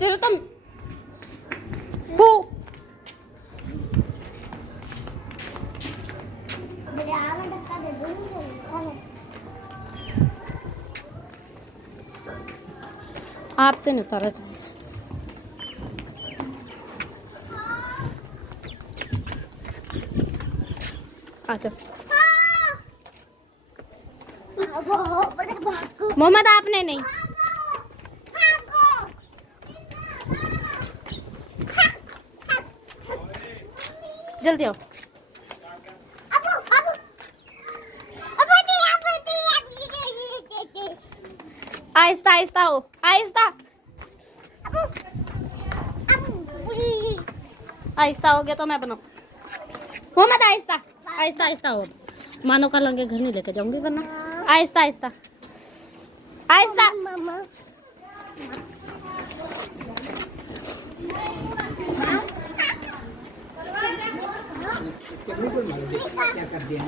तेरे तो हो आपसे नहीं उतारा जाए। अच्छा मोहम्मद आपने नहीं जल्दी आओ। आहिस्ता आहिस्ता हो आहिस्ता आहिस्ता हो गया तो मैं बनाऊं। मोहम्मद आहिस्ता आहिस्ता आहिस्ता हो। मानो का लंगे घर नहीं लेके जाऊंगी वरना। आहिस्ता आहिस्ता आहिस्ता क्या कर दिया